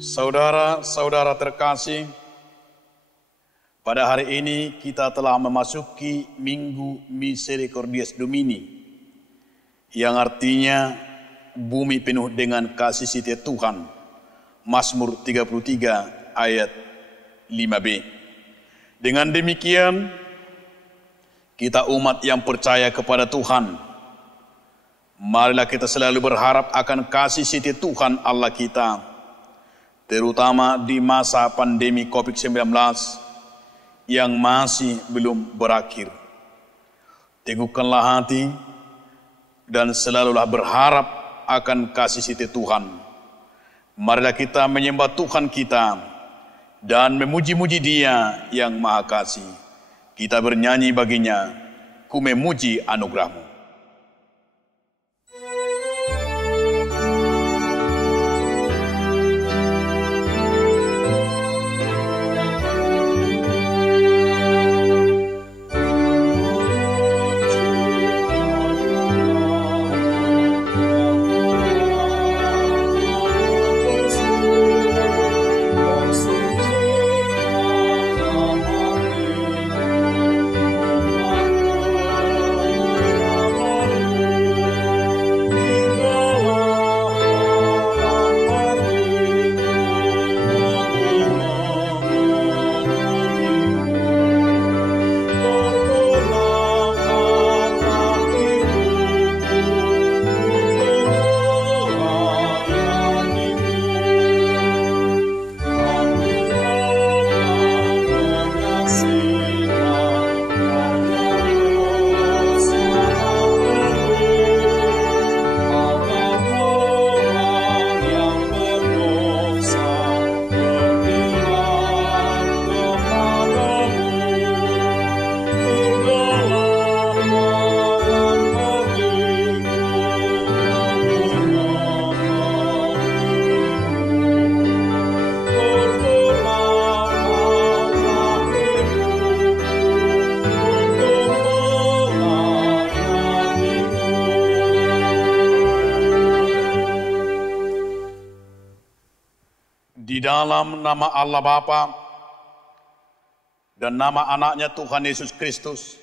Saudara-saudara terkasih, pada hari ini kita telah memasuki Minggu Misericordias Domini, yang artinya bumi penuh dengan kasih setia Tuhan. Mazmur 33 ayat 5b. Dengan demikian, kita umat yang percaya kepada Tuhan, marilah kita selalu berharap akan kasih setia Tuhan Allah kita, terutama di masa pandemi COVID-19 yang masih belum berakhir. Teguhkanlah hati dan selalulah berharap akan kasih setia Tuhan. Marilah kita menyembah Tuhan kita dan memuji-muji Dia yang Maha Kasih. Kita bernyanyi baginya, ku memuji anugerah-Mu. Di dalam nama Allah Bapa dan nama anaknya Tuhan Yesus Kristus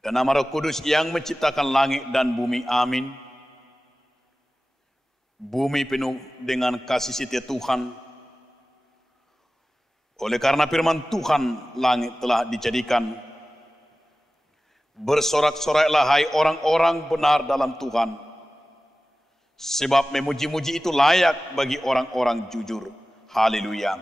dan nama Roh Kudus yang menciptakan langit dan bumi, amin. Bumi penuh dengan kasih setia Tuhan. Oleh karena firman Tuhan, langit telah dijadikan. Bersorak-soraklah hai orang-orang benar dalam Tuhan, sebab memuji-muji itu layak bagi orang-orang jujur. Haleluya.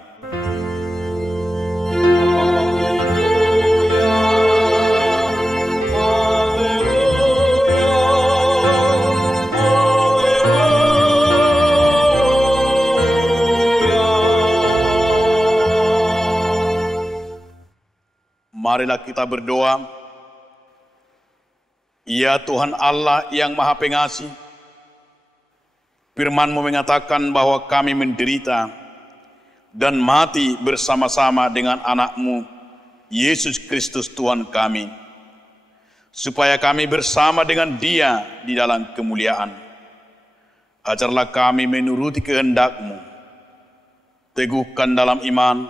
Marilah kita berdoa. Ya Tuhan Allah yang Maha Pengasih, Firman-Mu mengatakan bahwa kami menderita dan mati bersama-sama dengan anak-Mu, Yesus Kristus Tuhan kami, supaya kami bersama dengan Dia di dalam kemuliaan. Ajarlah kami menuruti kehendak-Mu, teguhkan dalam iman,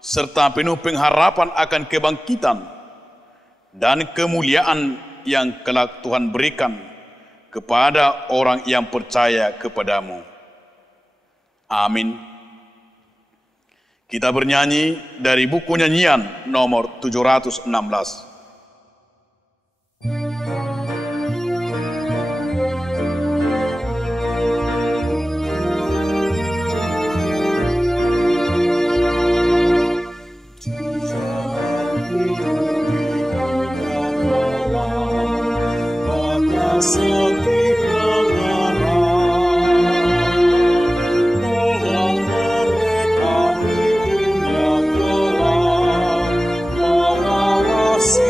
serta penuh pengharapan akan kebangkitan dan kemuliaan yang kelak Tuhan berikan kepada orang yang percaya kepadamu. Amin. Kita bernyanyi dari buku nyanyian nomor 716. See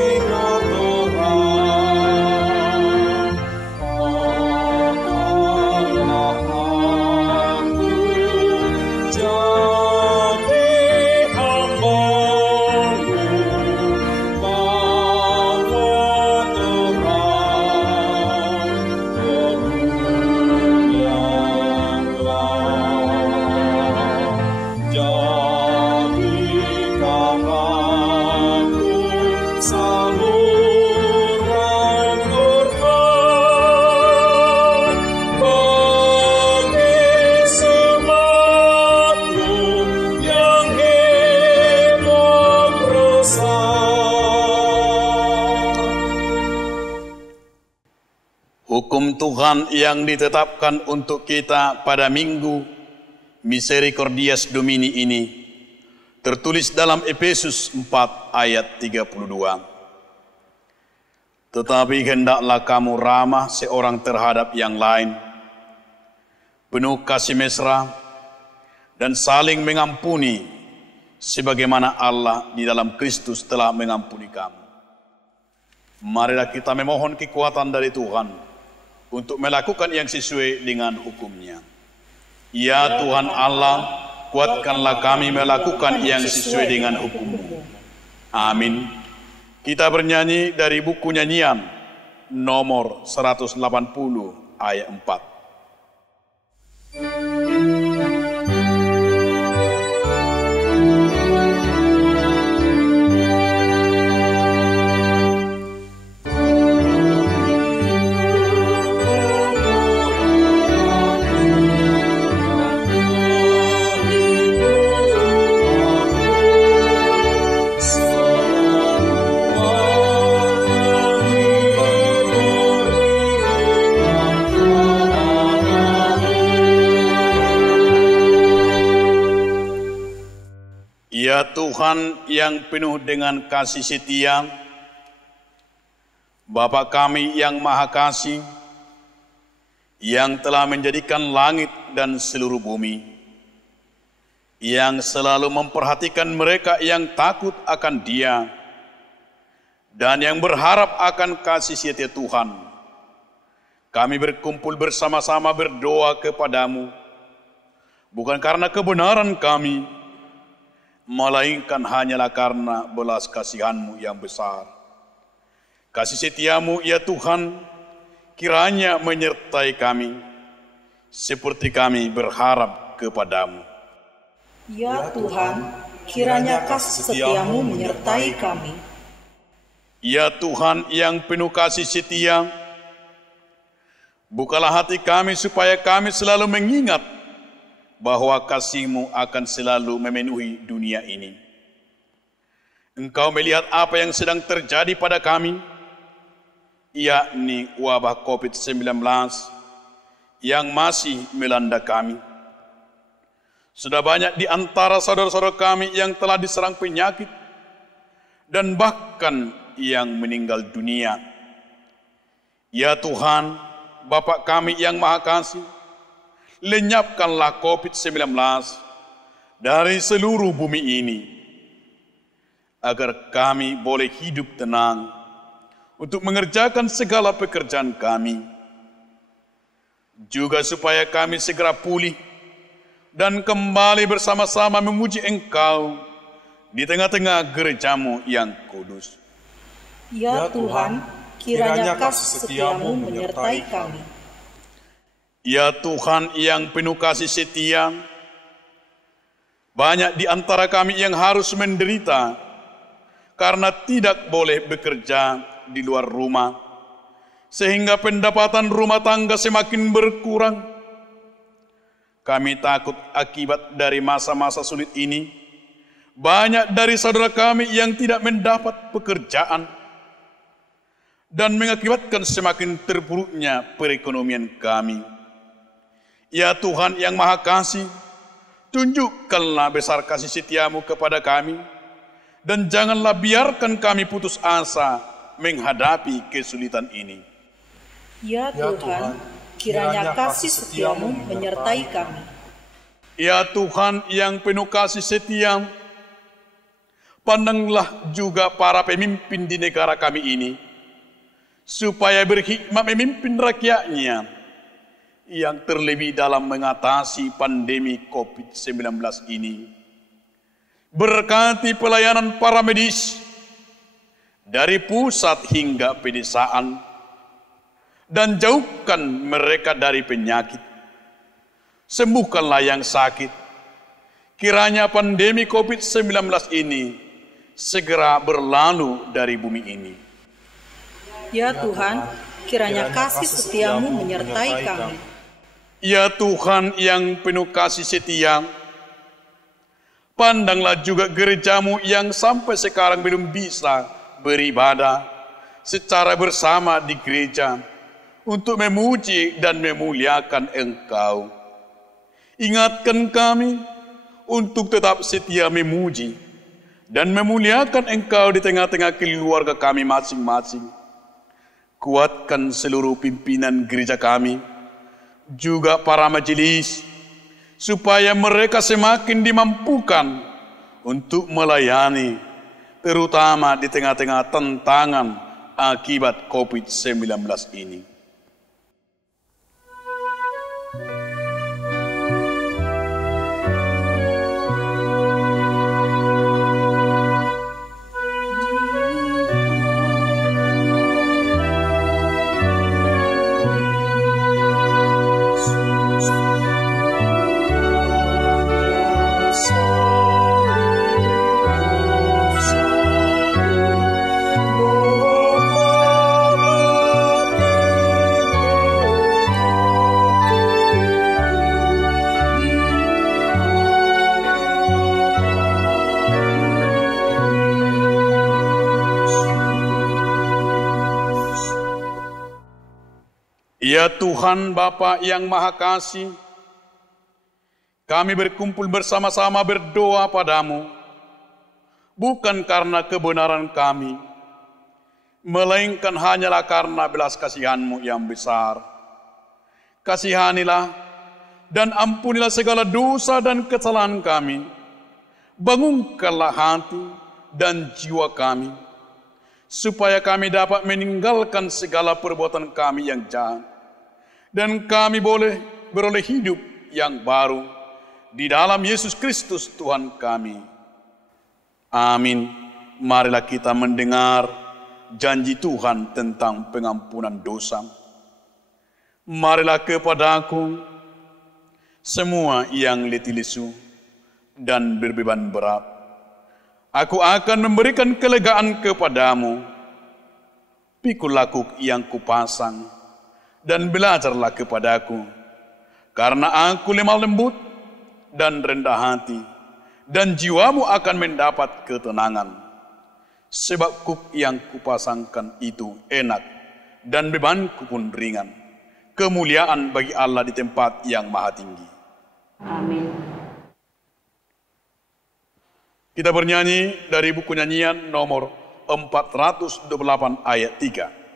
Hukum Tuhan yang ditetapkan untuk kita pada Minggu Misericordias Domini ini tertulis dalam Efesus 4 ayat 32. Tetapi hendaklah kamu ramah seorang terhadap yang lain, penuh kasih mesra, dan saling mengampuni, sebagaimana Allah di dalam Kristus telah mengampuni kamu. Marilah kita memohon kekuatan dari Tuhan untuk melakukan yang sesuai dengan hukum-Nya. Ya Tuhan Allah, kuatkanlah kami melakukan yang sesuai dengan hukum-Mu. Amin. Kita bernyanyi dari buku nyanyian nomor 180 ayat 4. Ya Tuhan yang penuh dengan kasih setia, Bapa kami yang Maha Kasih, yang telah menjadikan langit dan seluruh bumi, yang selalu memperhatikan mereka yang takut akan Dia, dan yang berharap akan kasih setia Tuhan. Kami berkumpul bersama-sama berdoa kepadamu, bukan karena kebenaran kami, melainkan hanyalah karena belas kasihan-Mu yang besar. Kasih setia-Mu, ya Tuhan, kiranya menyertai kami, seperti kami berharap kepadamu. Ya Tuhan, kiranya kasih setia-Mu menyertai kami. Ya Tuhan yang penuh kasih setia, bukalah hati kami supaya kami selalu mengingat bahwa kasih-Mu akan selalu memenuhi dunia ini. Engkau melihat apa yang sedang terjadi pada kami, yakni wabah COVID-19 yang masih melanda kami. Sudah banyak di antara saudara-saudara kami yang telah diserang penyakit dan bahkan yang meninggal dunia. Ya Tuhan, Bapa kami yang Maha Kasih, lenyapkanlah COVID-19 dari seluruh bumi ini, agar kami boleh hidup tenang untuk mengerjakan segala pekerjaan kami, juga supaya kami segera pulih dan kembali bersama-sama memuji Engkau di tengah-tengah gereja-Mu yang kudus. Ya Tuhan, kiranya kasih setia-Mu menyertai kami. Ya Tuhan yang penuh kasih setia, banyak di antara kami yang harus menderita karena tidak boleh bekerja di luar rumah, sehingga pendapatan rumah tangga semakin berkurang. Kami takut akibat dari masa-masa sulit ini, banyak dari saudara kami yang tidak mendapat pekerjaan dan mengakibatkan semakin terpuruknya perekonomian kami. Ya Tuhan yang Maha Kasih, tunjukkanlah besar kasih setia-Mu kepada kami, dan janganlah biarkan kami putus asa menghadapi kesulitan ini. Ya Tuhan, kiranya kasih setia-Mu menyertai kami. Ya Tuhan yang penuh kasih setia, pandanglah juga para pemimpin di negara kami ini, supaya berhikmat memimpin rakyatnya, yang terlebih dalam mengatasi pandemi COVID-19 ini. Berkati pelayanan para medis dari pusat hingga pedesaan, dan jauhkan mereka dari penyakit. Sembuhkanlah yang sakit. Kiranya pandemi COVID-19 ini segera berlalu dari bumi ini. Ya Tuhan, kiranya kasih setia-Mu menyertai kami. Ya Tuhan yang penuh kasih setia, pandanglah juga gereja-Mu yang sampai sekarang belum bisa beribadah secara bersama di gereja, untuk memuji dan memuliakan Engkau. Ingatkan kami untuk tetap setia memuji dan memuliakan Engkau di tengah-tengah keluarga kami masing-masing. Kuatkan seluruh pimpinan gereja kami, juga para majelis, supaya mereka semakin dimampukan untuk melayani, terutama di tengah-tengah tantangan akibat COVID-19 ini. Ya Tuhan Bapa yang Maha Kasih, kami berkumpul bersama-sama berdoa padamu, bukan karena kebenaran kami, melainkan hanyalah karena belas kasihan-Mu yang besar. Kasihanilah dan ampunilah segala dosa dan kesalahan kami. Bangunkanlah hati dan jiwa kami, supaya kami dapat meninggalkan segala perbuatan kami yang jahat, dan kami boleh beroleh hidup yang baru di dalam Yesus Kristus Tuhan kami. Amin. Marilah kita mendengar janji Tuhan tentang pengampunan dosa. Marilah kepadaku semua yang letih lesu dan berbeban berat. Aku akan memberikan kelegaan kepadamu. Pikul laku yang kupasang dan belajarlah kepadaku, karena aku lemah lembut dan rendah hati, dan jiwamu akan mendapat ketenangan. Sebab kuk yang kupasangkan itu enak, dan bebanku pun ringan. Kemuliaan bagi Allah di tempat yang maha tinggi. Amin. Kita bernyanyi dari buku nyanyian nomor 428 ayat 3.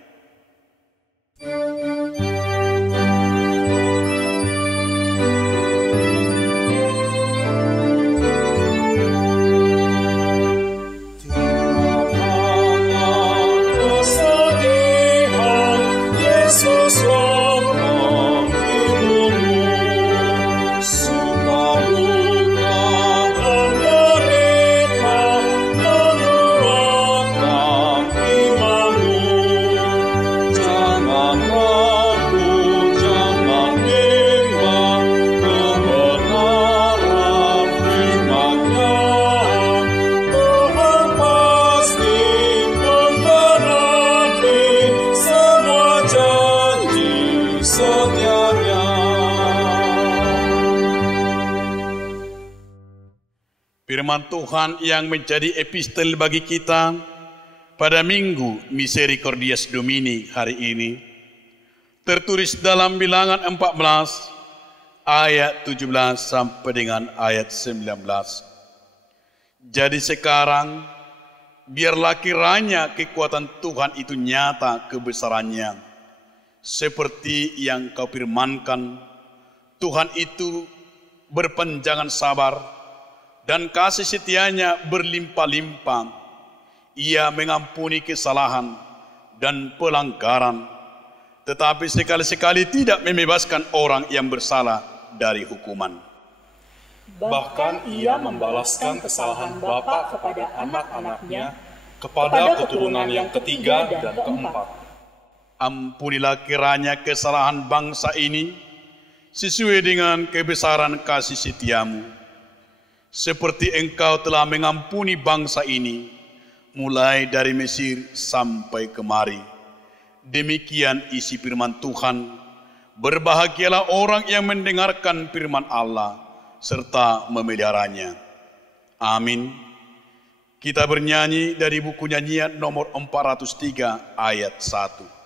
Firman Tuhan yang menjadi epistel bagi kita pada Minggu Misericordias Domini hari ini tertulis dalam Bilangan 14 ayat 17 sampai dengan ayat 19. Jadi sekarang biarlah kiranya kekuatan Tuhan itu nyata kebesarannya, seperti yang kau firmankan. Tuhan itu berpanjangan sabar dan kasih setianya berlimpah-limpah. Ia mengampuni kesalahan dan pelanggaran, tetapi sekali-sekali tidak membebaskan orang yang bersalah dari hukuman. Bahkan ia membalaskan kesalahan bapa kepada anak-anaknya, kepada keturunan yang ketiga dan keempat. Ampunilah kiranya kesalahan bangsa ini sesuai dengan kebesaran kasih setiamu, seperti Engkau telah mengampuni bangsa ini mulai dari Mesir sampai kemari. Demikian isi firman Tuhan. Berbahagialah orang yang mendengarkan firman Allah serta memeliharanya. Amin. Kita bernyanyi dari buku nyanyian nomor 403 ayat 1.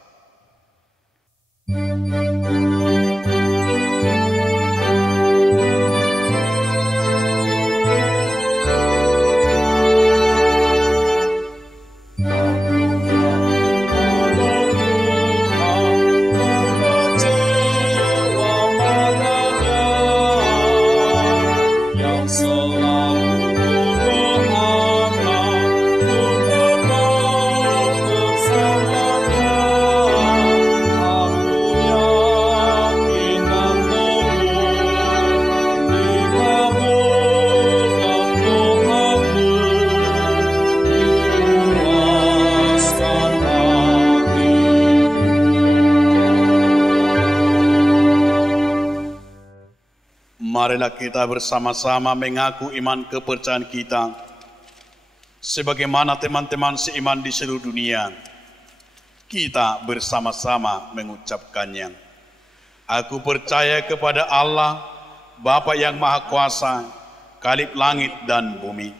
Marilah kita bersama-sama mengaku iman kepercayaan kita, sebagaimana teman-teman seiman di seluruh dunia. Kita bersama-sama mengucapkannya. Aku percaya kepada Allah, Bapa yang Maha Kuasa, Khalib langit dan bumi.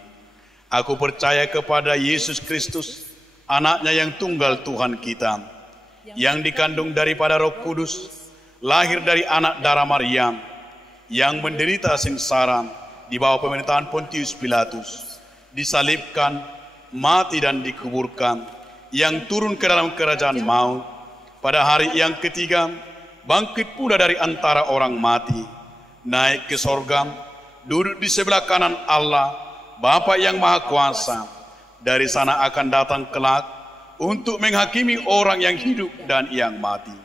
Aku percaya kepada Yesus Kristus, anaknya yang tunggal Tuhan kita, yang dikandung daripada Roh Kudus, lahir dari anak darah Maryam, yang menderita sengsara di bawah pemerintahan Pontius Pilatus, disalibkan, mati dan dikuburkan, yang turun ke dalam kerajaan maut, pada hari yang ketiga bangkit pula dari antara orang mati, naik ke sorga, duduk di sebelah kanan Allah, Bapa yang Maha Kuasa. Dari sana akan datang kelak untuk menghakimi orang yang hidup dan yang mati.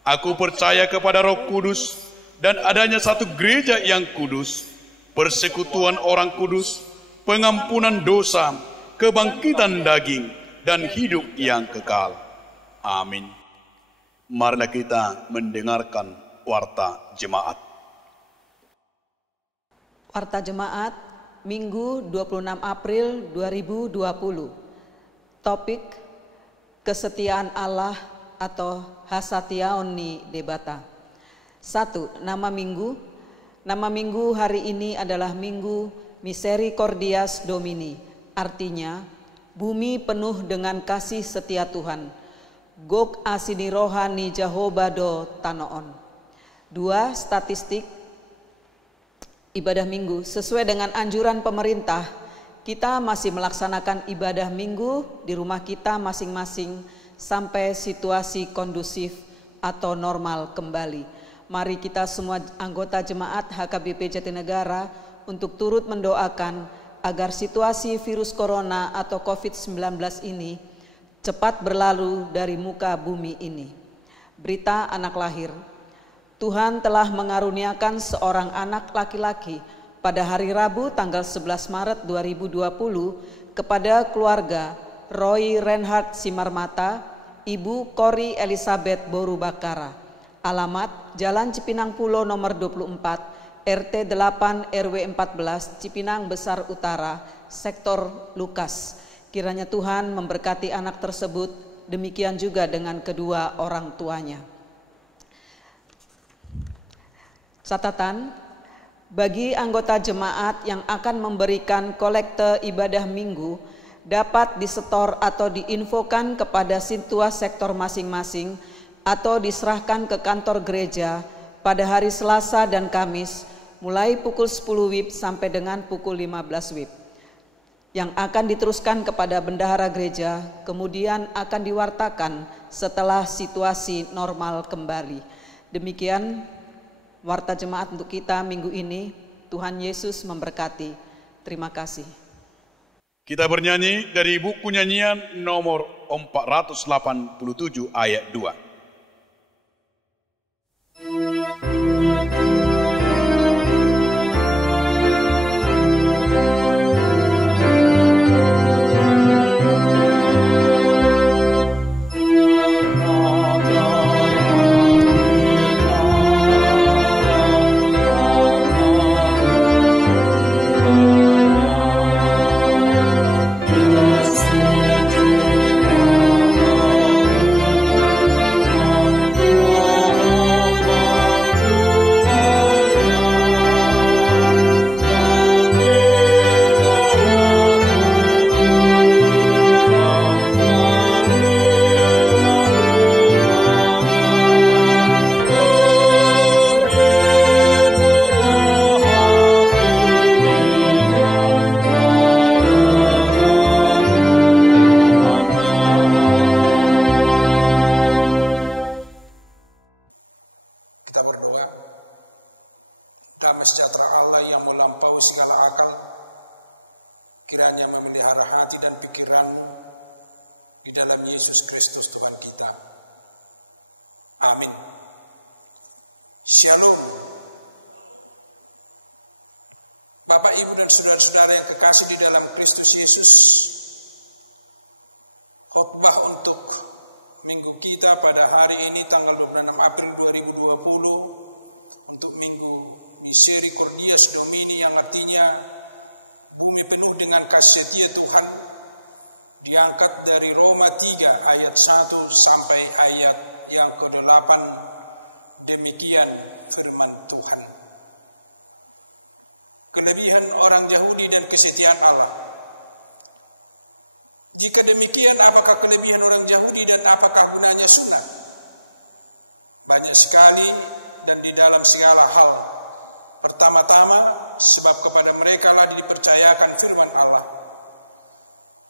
Aku percaya kepada Roh Kudus dan adanya satu gereja yang kudus, persekutuan orang kudus, pengampunan dosa, kebangkitan daging, dan hidup yang kekal. Amin. Marilah kita mendengarkan warta jemaat. Warta Jemaat Minggu 26 April 2020. Topik Kesetiaan Allah atau Hasatiaoni Debata. 1. Nama Minggu. Nama Minggu hari ini adalah Minggu Misericordias Domini. Artinya, bumi penuh dengan kasih setia Tuhan. Gok asini rohani Jehovah do tanoon. 2. Statistik ibadah minggu. Sesuai dengan anjuran pemerintah, kita masih melaksanakan ibadah minggu di rumah kita masing-masing sampai situasi kondusif atau normal kembali. Mari kita semua anggota jemaat HKBP Jatinegara untuk turut mendoakan agar situasi virus corona atau COVID-19 ini cepat berlalu dari muka bumi ini. Berita anak lahir. Tuhan telah mengaruniakan seorang anak laki-laki pada hari Rabu tanggal 11 Maret 2020 kepada keluarga Roy Reinhard Simarmata, Ibu Kori Elizabeth Borubakara. Alamat Jalan Cipinang Pulo nomor 24, RT 8 RW 14, Cipinang Besar Utara, Sektor Lukas. Kiranya Tuhan memberkati anak tersebut, demikian juga dengan kedua orang tuanya. Catatan, bagi anggota jemaat yang akan memberikan kolekte ibadah minggu, dapat disetor atau diinfokan kepada situa sektor masing-masing atau diserahkan ke kantor gereja pada hari Selasa dan Kamis mulai pukul 10 WIB sampai dengan pukul 15 WIB, yang akan diteruskan kepada bendahara gereja, kemudian akan diwartakan setelah situasi normal kembali. Demikian warta jemaat untuk kita minggu ini. Tuhan Yesus memberkati. Terima kasih. Kita bernyanyi dari buku nyanyian nomor 487 ayat 2. Kita berdoa. Damai sejahtera Allah yang melampaui segala akal, kiranya memelihara hati dan pikiranmu di dalam Yesus Kristus Tuhan kita. Amin. Shalom. Bapak, Ibu, dan saudara-saudara yang kekasih di dalam Kristus Yesus, khotbah untuk minggu kita pada hari ini tanggal 26 April 2020 untuk minggu Misericordias Domini yang artinya bumi penuh dengan kasih setia Tuhan, diangkat dari Roma 3 ayat 1 sampai ayat yang ke-8. Demikian firman Tuhan. Kelebihan orang Yahudi dan kesetiaan Allah. Jika demikian, apakah kelebihan orang Yahudi dan apakah gunanya sunat? Banyak sekali dan di dalam segala hal. Pertama-tama, sebab kepada mereka lah dipercayakan firman Allah.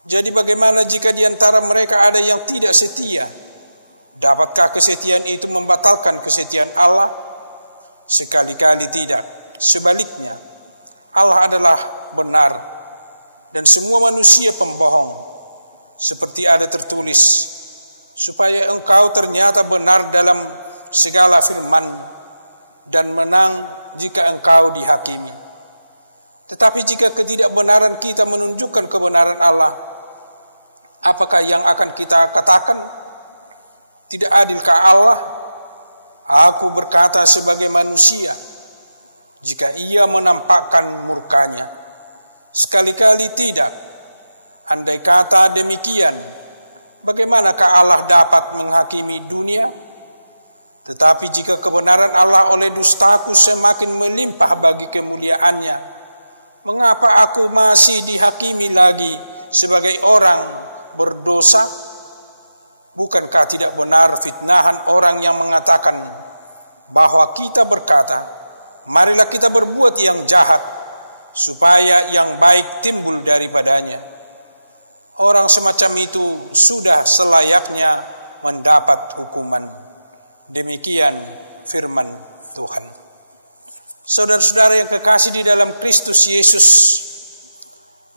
Jadi bagaimana jika di antara mereka ada yang tidak setia? Dapatkah kesetiaan itu membatalkan kesetiaan Allah? Sekali-kali tidak. Sebaliknya, Allah adalah benar dan semua manusia pembohong. Seperti ada tertulis, supaya engkau ternyata benar dalam segala firman dan menang jika engkau dihakimi. Tetapi jika ketidakbenaran kita menunjukkan kebenaran Allah, apakah yang akan kita katakan? Tidak adilkah Allah? Aku berkata sebagai manusia, jika ia menampakkan murkanya. Sekali-kali tidak. Andai kata demikian, bagaimanakah Allah dapat menghakimi dunia? Tetapi jika kebenaran Allah oleh dustaku semakin melimpah bagi kemuliaannya, mengapa aku masih dihakimi lagi sebagai orang berdosa? Bukankah tidak benar fitnahan orang yang mengatakan bahwa kita berkata, marilah kita berbuat yang jahat, supaya yang baik timbul daripadanya. Orang semacam itu sudah selayaknya mendapat hukuman. Demikian firman Tuhan. Saudara-saudara yang kekasih di dalam Kristus Yesus,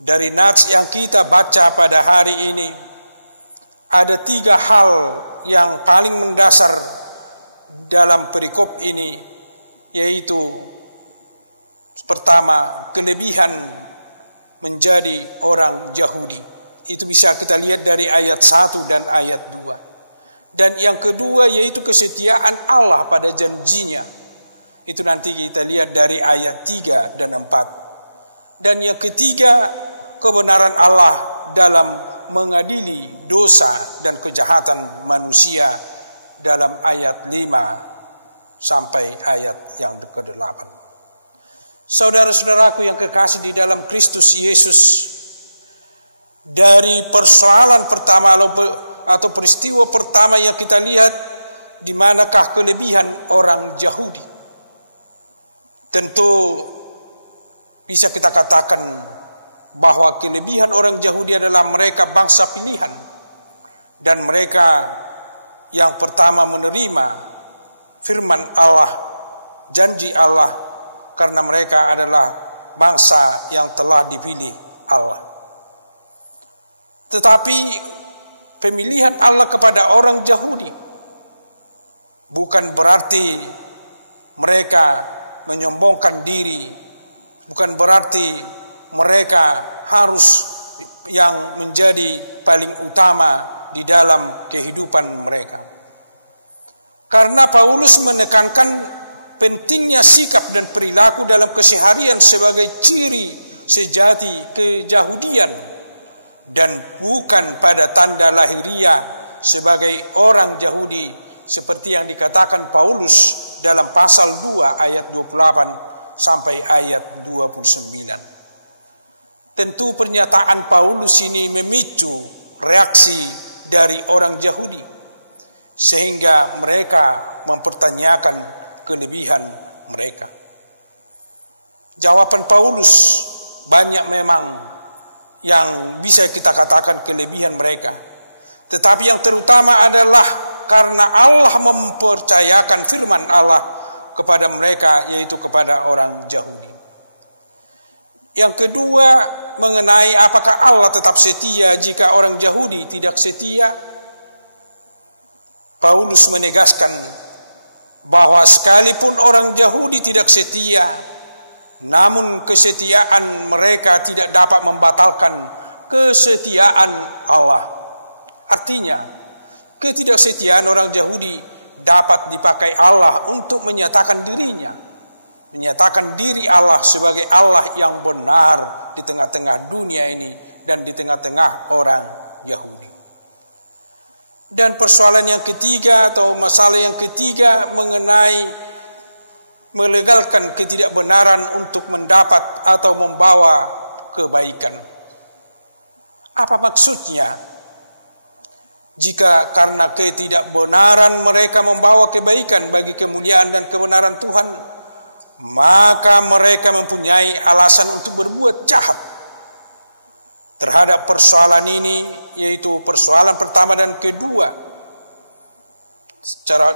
dari nats yang kita baca pada hari ini, ada 3 hal yang paling mendasar dalam perikop ini, yaitu pertama, kelebihan menjadi orang Yahudi. Itu bisa kita lihat dari ayat 1 dan ayat 2. Dan yang kedua yaitu kesetiaan Allah pada janjinya. Itu nanti kita lihat dari ayat 3 dan 4. Dan yang ketiga, kebenaran Allah dalam mengadili dosa dan kejahatan manusia dalam ayat 5 sampai ayat yang ke-8. Saudara-saudaraku yang kekasih di dalam Kristus Yesus, dari persoalan pertama atau peristiwa pertama yang kita lihat, di manakah kelebihan orang Yahudi? Tentu bisa kita katakan bahwa kelebihan orang Yahudi adalah mereka bangsa pilihan, dan mereka yang pertama menerima firman Allah, janji Allah, karena mereka adalah bangsa yang telah dipilih Allah. Tetapi pemilihan Allah kepada orang Yahudi bukan berarti mereka menyombongkan diri, bukan berarti mereka harus yang menjadi paling utama di dalam kehidupan mereka. Karena Paulus menekankan pentingnya sikap dan perilaku dalam keseharian sebagai ciri sejati keyahudian, dan bukan pada tanda lahiriah sebagai orang Yahudi seperti yang dikatakan Paulus dalam pasal 2 ayat 28 sampai ayat 29. Tentu pernyataan Paulus ini memicu reaksi dari orang Yahudi, sehingga mereka mempertanyakan kelebihan mereka. Jawaban Paulus banyak memang yang bisa kita katakan kelebihan mereka, tetapi yang terutama adalah karena Allah mempercayakan firman Allah kepada mereka, yaitu kepada orang Yahudi. Yang kedua, mengenai apakah Allah tetap setia jika orang Yahudi tidak setia. Paulus menegaskan bahwa sekalipun orang Yahudi tidak setia, namun kesetiaan mereka tidak dapat membatalkan kesetiaan Allah. Artinya, ketidaksetiaan orang Yahudi dapat dipakai Allah untuk menyatakan dirinya, menyatakan diri Allah sebagai Allah yang benar di tengah-tengah dunia ini dan di tengah-tengah orang Yahudi. Dan persoalan yang ketiga atau masalah yang ketiga mengenai melegalkan ketidakbenaran untuk mendapat atau membawa kebaikan. Apa maksudnya? Jika karena ketidakbenaran mereka membawa kebaikan bagi kemuliaan dan kebenaran Tuhan, maka mereka mempunyai alasan untuk berbuat jahat. Terhadap persoalan ini, yaitu persoalan pertama dan kedua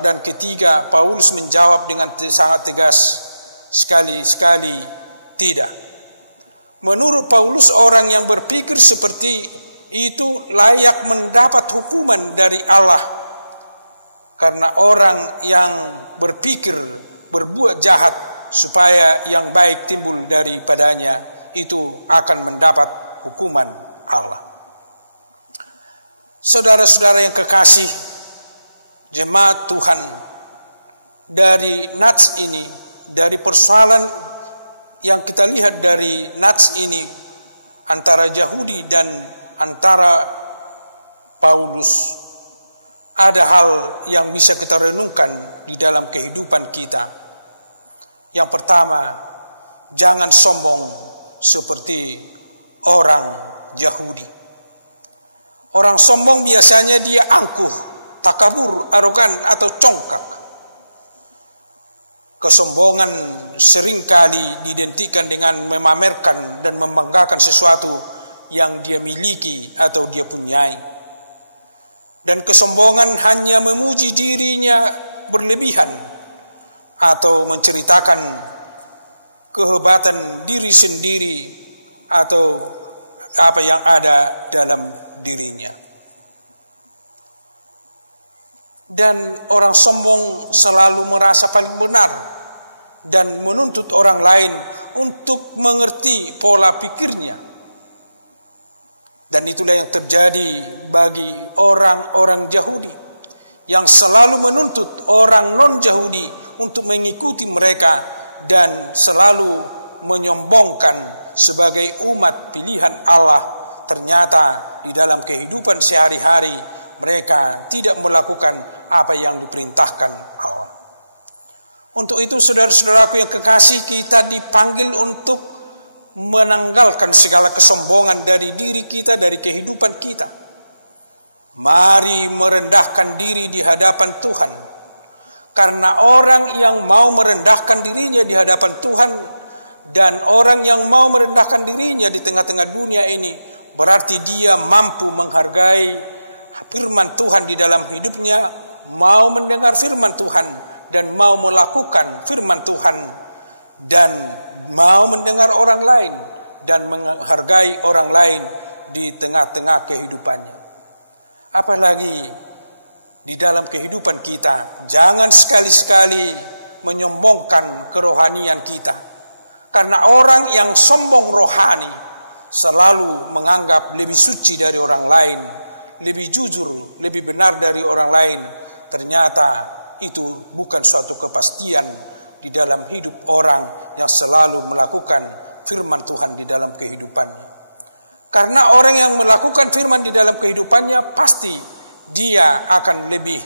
dan ketiga, Paulus menjawab dengan sangat tegas, sekali-sekali tidak. Menurut Paulus, orang yang berpikir seperti itu layak mendapat hukuman dari Allah, karena orang yang berpikir berbuat jahat supaya yang baik timbul daripadanya itu akan mendapat hukuman Allah. Saudara-saudara yang kekasih, jemaat Tuhan, dari nats ini, dari persoalan yang kita lihat dari nats ini antara Yahudi dan antara Paulus, ada hal yang bisa kita renungkan di dalam kehidupan kita. Yang pertama, jangan sombong seperti orang Yahudi. Orang sombong biasanya dia angkuh, takabur, arogan atau congkak. Kesombongan seringkali diidentikan dengan memamerkan dan membanggakan sesuatu yang dia miliki atau dia punyai. Dan kesombongan hanya memuji dirinya berlebihan atau menceritakan kehebatan diri sendiri atau apa yang ada dalam dirinya. Dan orang sombong selalu merasa paling benar dan menuntut orang lain untuk mengerti pola pikirnya. Dan itulah yang terjadi bagi orang-orang Yahudi yang selalu menuntut orang non-Yahudi untuk mengikuti mereka dan selalu menyombongkan sebagai umat pilihan Allah. Ternyata di dalam kehidupan sehari-hari mereka tidak melakukan apa yang diperintahkan Allah. Untuk itu saudara-saudaraku yang kekasih, kita dipanggil untuk menanggalkan segala kesombongan dari diri kita, dari kehidupan kita. Mari merendahkan diri di hadapan Tuhan. Karena orang yang mau merendahkan dirinya di hadapan Tuhan dan orang yang mau merendahkan dirinya di tengah-tengah dunia ini, berarti dia mampu menghargai firman Tuhan di dalam hidupnya, mau mendengar firman Tuhan dan mau melakukan firman Tuhan, dan mau mendengar orang lain dan menghargai orang lain di tengah-tengah kehidupannya. Apalagi di dalam kehidupan kita, jangan sekali-sekali menyombongkan kerohanian kita. Karena orang yang sombong rohani selalu menganggap lebih suci dari orang lain, lebih jujur, lebih benar dari orang lain. Ternyata itu bukan suatu kepastian di dalam hidup orang yang selalu melakukan firman Tuhan di dalam kehidupannya. Karena orang yang melakukan firman di dalam kehidupannya, pasti dia akan lebih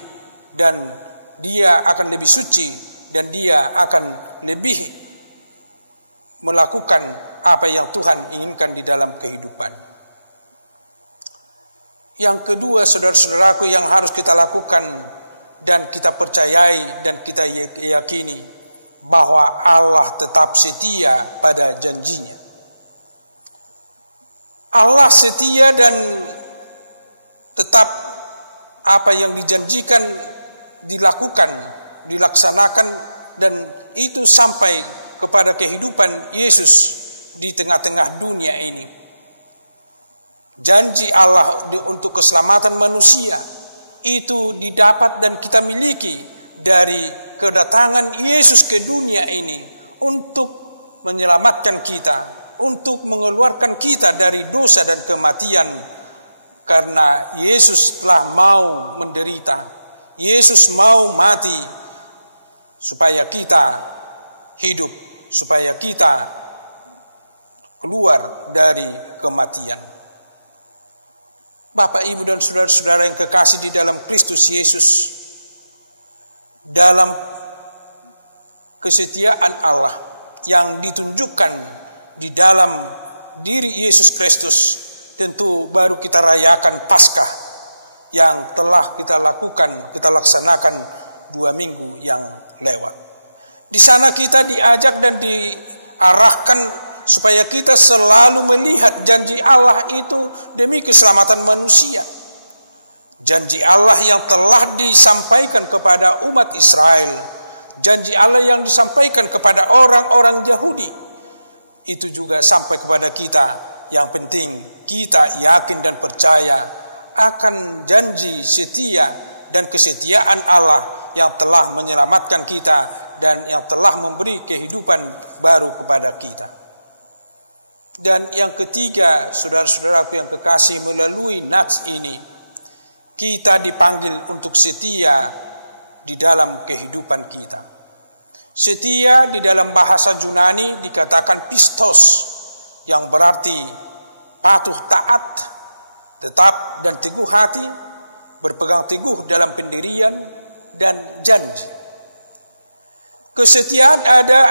suci dan dia akan lebih melakukan apa yang Tuhan inginkan di dalam kehidupan. Yang kedua, saudara-saudaraku, yang harus kita lakukan dan kita percayai dan kita yakini bahwa Allah tetap setia pada janjinya. Allah setia dan tetap apa yang dijanjikan dilakukan, dilaksanakan, dan itu sampai kepada kehidupan Yesus di tengah-tengah dunia ini. Janji Allah untuk keselamatan manusia itu didapat dan kita miliki dari kedatangan Yesus ke dunia ini untuk menyelamatkan kita, untuk mengeluarkan kita dari dosa dan kematian. Karena Yesus telah mau menderita, Yesus mau mati supaya kita hidup, supaya kita keluar dari kematian. Bapak, Ibu, dan saudara-saudara yang kekasih di dalam Kristus Yesus, dalam kesetiaan Allah yang ditunjukkan di dalam diri Yesus Kristus, tentu baru kita rayakan Paskah yang telah kita lakukan, kita laksanakan 2 minggu yang lewat. Di sana kita diajak dan diarahkan supaya kita selalu melihat janji Allah itu demi keselamatan manusia. Janji Allah yang telah disampaikan kepada umat Israel, janji Allah yang disampaikan kepada orang-orang Yahudi, itu juga sampai kepada kita. Yang penting kita yakin dan percaya akan janji setia dan kesetiaan Allah yang telah menyelamatkan kita dan yang telah memberi kehidupan baru kepada kita. Dan yang ketiga, saudara-saudaraku yang kekasih, melalui nats ini kita dipanggil untuk setia di dalam kehidupan kita. Setia di dalam bahasa Yunani dikatakan pistos, yang berarti patuh taat, tetap dan teguh hati, berpegang teguh dalam pendirian dan janji. Kesetiaan ada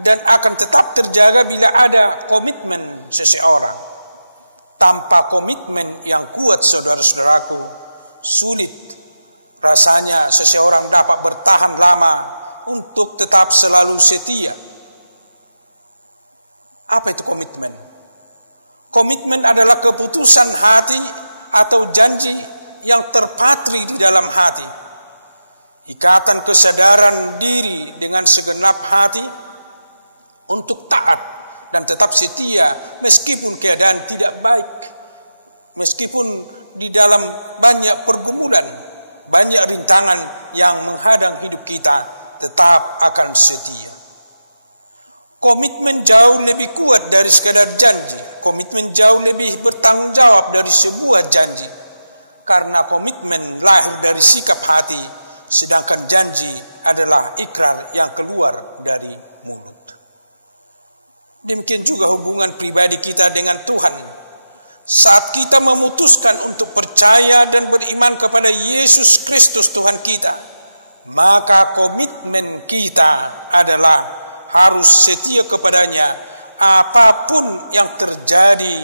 dan akan tetap terjaga bila ada komitmen seseorang. Tanpa komitmen yang kuat, saudara-saudaraku, sulit rasanya seseorang dapat bertahan lama untuk tetap selalu setia. Apa itu komitmen? Komitmen adalah keputusan hati atau janji yang terpatri di dalam hati. Ikatan kesadaran diri dengan segenap hati untuk taat dan tetap setia meskipun keadaan tidak baik, meskipun di dalam banyak pergumulan, banyak rintangan yang menghadang hidup kita, tetap akan setia. Komitmen jauh lebih kuat dari sekadar janji. Komitmen jauh lebih bertanggung jawab dari sebuah janji, karena komitmen lahir dari sikap hati, sedangkan janji adalah ikrar yang keluar dari mulut. Demikian juga hubungan pribadi kita dengan Tuhan. Saat kita memutuskan untuk percaya dan beriman kepada Yesus Kristus Tuhan kita, maka komitmen kita adalah harus setia kepadanya apapun yang terjadi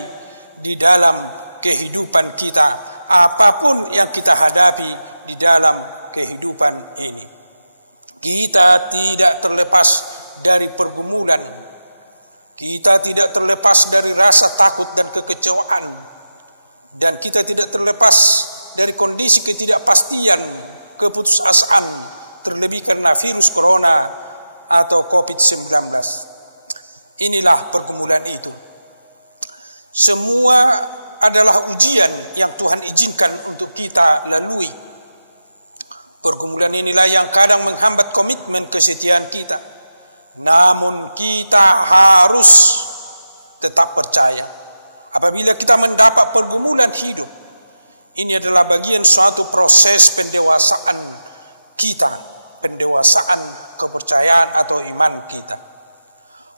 di dalam kehidupan kita, apapun yang kita hadapi di dalam kehidupan ini. Kita tidak terlepas dari pergumulan. Kita tidak terlepas dari rasa takut dan kekecewaan, dan kita tidak terlepas dari kondisi ketidakpastian, keputusasaan, terlebih karena virus corona atau COVID-19. Inilah pergumulan itu. Semua adalah ujian yang Tuhan izinkan untuk kita lalui. Pergumulan inilah yang kadang menghambat komitmen kesetiaan kita. Namun kita harus tetap percaya. Apabila kita mendapat pergumulan hidup, ini adalah bagian suatu proses pendewasaan kita, pendewasaan kepercayaan atau iman kita.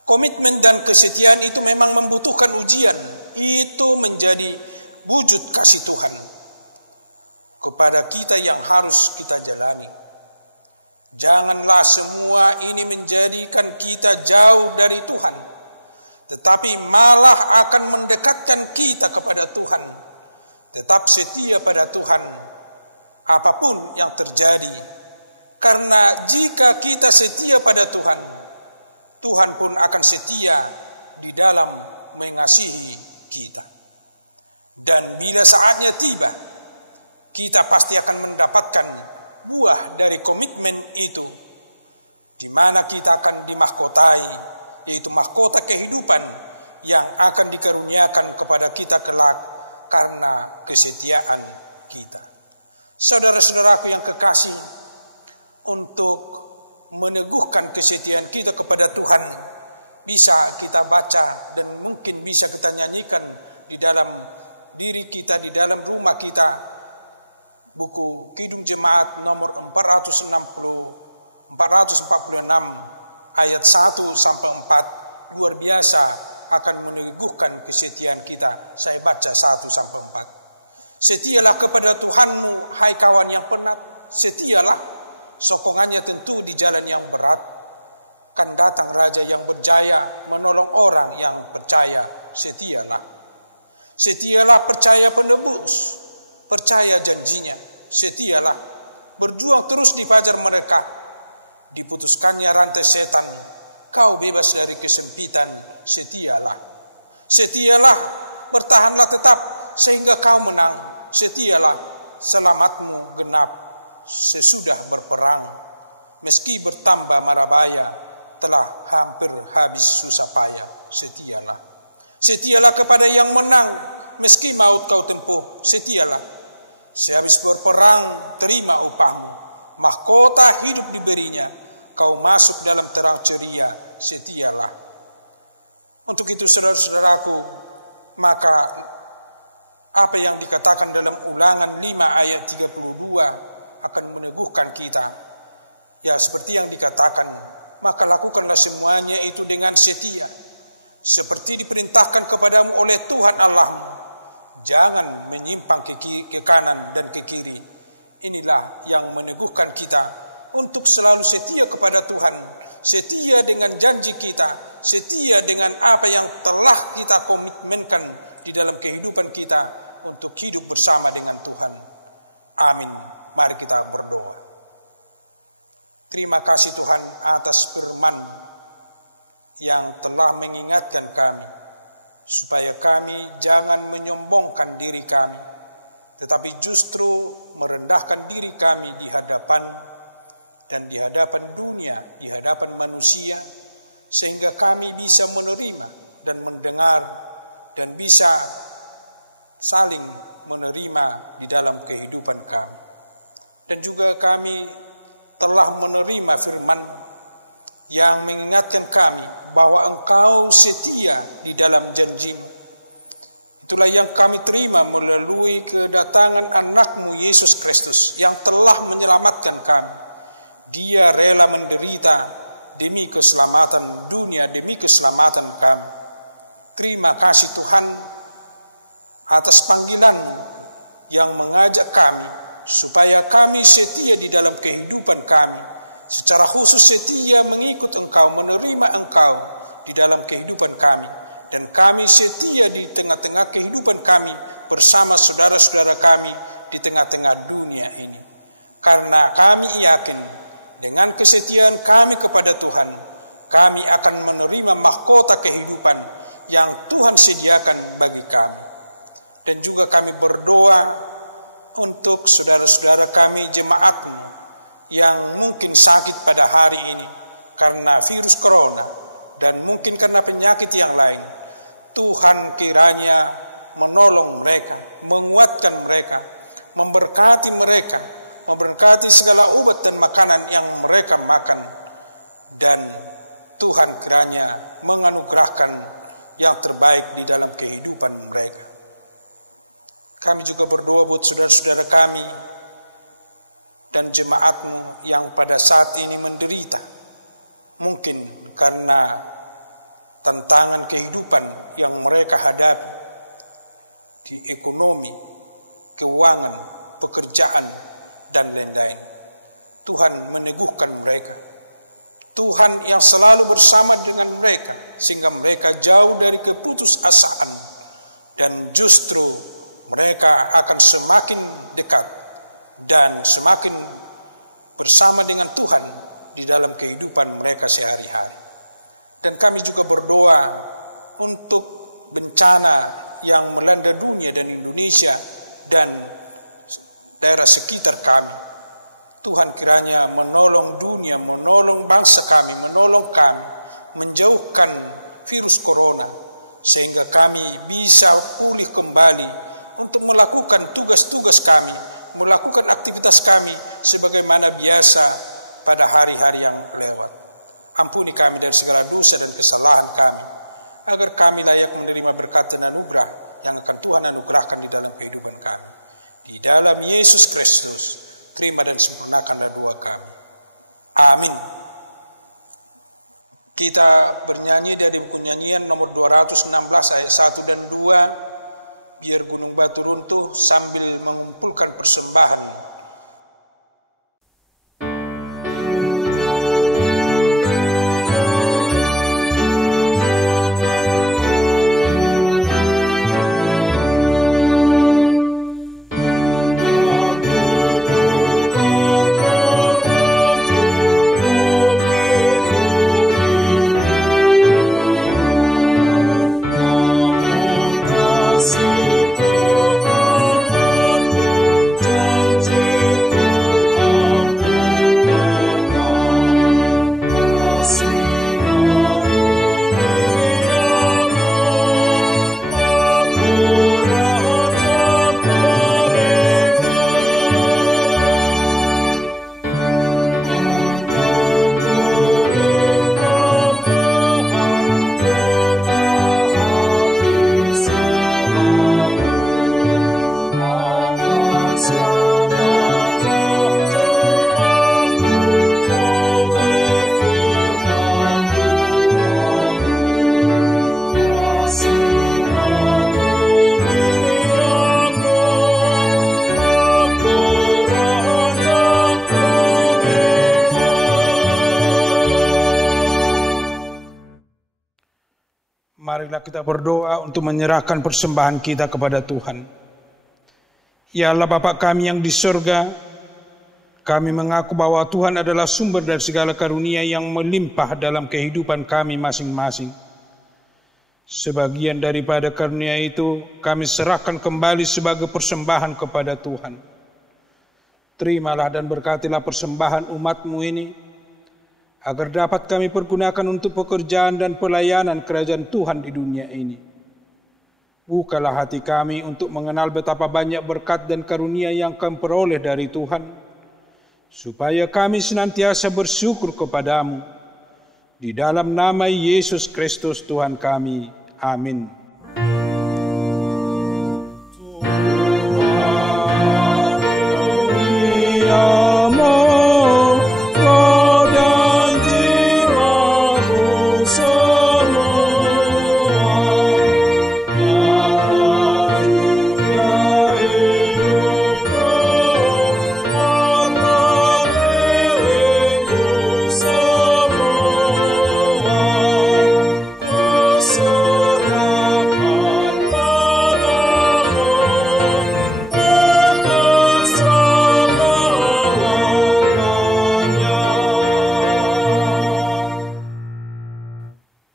Komitmen dan kesetiaan itu memang membutuhkan ujian. Itu menjadi wujud kasih Tuhan kepada kita yang harus kita jalani. Janganlah semua ini menjadikan kita jauh dari Tuhan, tetapi malah akan mendekatkan kita kepada Tuhan. Tetap setia pada Tuhan apapun yang terjadi, karena jika kita setia pada Tuhan, Tuhan pun akan setia di dalam mengasihi kita. Dan bila saatnya tiba, kita pasti akan mendapatkan buah dari komitmen itu, di mana kita akan dimahkotai, yaitu mahkota kehidupan yang akan dikaruniakan kepada kita kelak karena kesetiaan kita. Saudara-saudaraku yang kekasih, untuk meneguhkan kesetiaan kita kepada Tuhan, bisa kita baca dan mungkin bisa kita nyanyikan di dalam diri kita, di dalam rumah kita, buku Kidung Jemaat nomor 446 ayat 1 sampai 4 luar biasa akan meneguhkan kesetiaan kita. Saya baca 1 sampai 4. Setialah kepada Tuhanmu, hai kawan yang penat, setialah. Sokongannya tentu di jalan yang berat. Kan datang raja yang berjaya menolong orang yang percaya. Setialah. Setialah percaya penebus, percaya janjinya. Setialah. Berjuang terus di fajar mereka. Diputuskannya rantai setan. Kau bebas dari kesempitan. Setialah. Setialah. Bertahanlah tetap sehingga kau menang. Setialah. Selamatmu genap sesudah berperang, meski bertambah marabaya, telah hampir habis susah payah. Setialah. Setialah kepada yang menang, meski maut kau tempuh. Setialah. Sehabis berperang, terima upahmu. Mahkota hidup diberinya, kau masuk dalam terang ceria. Setialah. Untuk itu saudara-saudaraku, maka apa yang dikatakan dalam Ulangan 5 ayat 32 akan meneguhkan kita. Ya, seperti yang dikatakan, maka lakukanlah semuanya itu dengan setia, seperti diperintahkan kepadamu oleh Tuhan Allahmu. Jangan menyimpang ke kanan dan ke kiri. Inilah yang meneguhkan kita untuk selalu setia kepada Tuhan, setia dengan janji kita, setia dengan apa yang telah kita komitmenkan di dalam kehidupan kita untuk hidup bersama dengan Tuhan. Amin. Mari kita berdoa. Terima kasih Tuhan atas firman yang telah mengingatkan kami, supaya kami jangan menyombongkan diri kami, tetapi justru merendahkan diri kami di hadapan dan di hadapan dunia, di hadapan manusia, sehingga kami bisa menerima dan mendengar dan bisa saling menerima di dalam kehidupan kami. Dan juga kami telah menerima firman yang mengingatkan kami bahwa Engkau setia di dalam janjimu. Itulah yang kami terima melalui kedatangan anak-Mu Yesus Kristus yang telah menyelamatkan kami. Dia rela menderita demi keselamatan dunia, demi keselamatan kami. Terima kasih Tuhan atas panggilan-Mu yang mengajak kami supaya kami setia di dalam kehidupan kami, secara khusus setia mengikut Engkau, menerima Engkau di dalam kehidupan kami, dan kami setia di tengah-tengah kehidupan kami bersama saudara-saudara kami di tengah-tengah dunia ini. Karena kami yakin dengan kesetiaan kami kepada Tuhan, kami akan menerima mahkota kehidupan yang Tuhan sediakan bagi kami. Dan juga kami berdoa untuk saudara-saudara kami jemaat-Mu yang mungkin sakit pada hari ini karena virus corona dan mungkin karena penyakit yang lain. Tuhan kiranya menolong mereka, menguatkan mereka, memberkati mereka, memberkati segala obat dan makanan yang mereka makan, dan Tuhan kiranya menganugerahkan yang terbaik di dalam kehidupan mereka. Kami juga berdoa buat saudara-saudara kami dan jemaat-Mu yang pada saat ini menderita. Mungkin karena tantangan kehidupan yang mereka hadapi di ekonomi, keuangan, pekerjaan, dan lain-lain. Tuhan meneguhkan mereka. Tuhan yang selalu bersama dengan mereka sehingga mereka jauh dari keputusasaan, dan justru mereka akan semakin dekat dan semakin bersama dengan Tuhan di dalam kehidupan mereka sehari-hari. Dan kami juga berdoa untuk bencana yang melanda dunia dan Indonesia dan daerah sekitar kami. Tuhan kiranya menolong dunia, menolong bangsa kami, menolong kami, menjauhkan virus corona, sehingga kami bisa pulih kembali untuk melakukan tugas-tugas kami, melakukan aktivitas kami sebagaimana biasa pada hari-hari yang lewat. Ampuni kami dari segala dosa dan kesalahan kami, agar kami layak menerima berkat dan anugerah yang akan Tuhan anugerahkan di dalam kehidupan kami. Di dalam Yesus Kristus, terima dan sempurnakanlah doa kami. Amin. Kita bernyanyi dari buku nyanyian nomor 216 ayat 1 dan 2. Biar gunung batu runtuh sambil mengumpulkan persembahan. Marilah kita berdoa untuk menyerahkan persembahan kita kepada Tuhan. Ya Allah Bapa kami yang di surga, kami mengaku bahwa Tuhan adalah sumber dari segala karunia yang melimpah dalam kehidupan kami masing-masing. Sebagian daripada karunia itu kami serahkan kembali sebagai persembahan kepada Tuhan. Terimalah dan berkatilah persembahan umat-Mu ini, agar dapat kami pergunakan untuk pekerjaan dan pelayanan kerajaan Tuhan di dunia ini. Bukalah hati kami untuk mengenal betapa banyak berkat dan karunia yang kami peroleh dari Tuhan, supaya kami senantiasa bersyukur kepadamu. Di dalam nama Yesus Kristus Tuhan kami. Amin.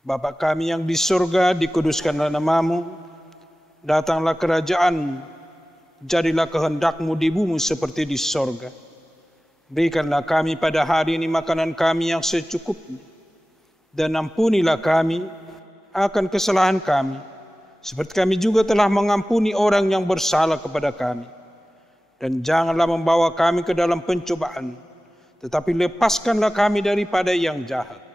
Bapa kami yang di surga, dikuduskanlah nama-Mu, datanglah kerajaan, jadilah kehendak-Mu di bumi seperti di surga. Berikanlah kami pada hari ini makanan kami yang secukupnya, dan ampunilah kami akan kesalahan kami, seperti kami juga telah mengampuni orang yang bersalah kepada kami. Dan janganlah membawa kami ke dalam pencobaan, tetapi lepaskanlah kami daripada yang jahat.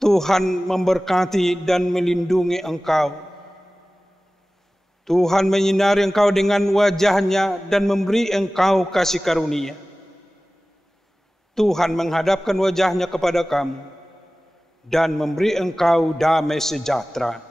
Tuhan memberkati dan melindungi engkau. Tuhan menyinari engkau dengan wajah-Nya dan memberi engkau kasih karunia. Tuhan menghadapkan wajah-Nya kepada kamu dan memberi engkau damai sejahtera.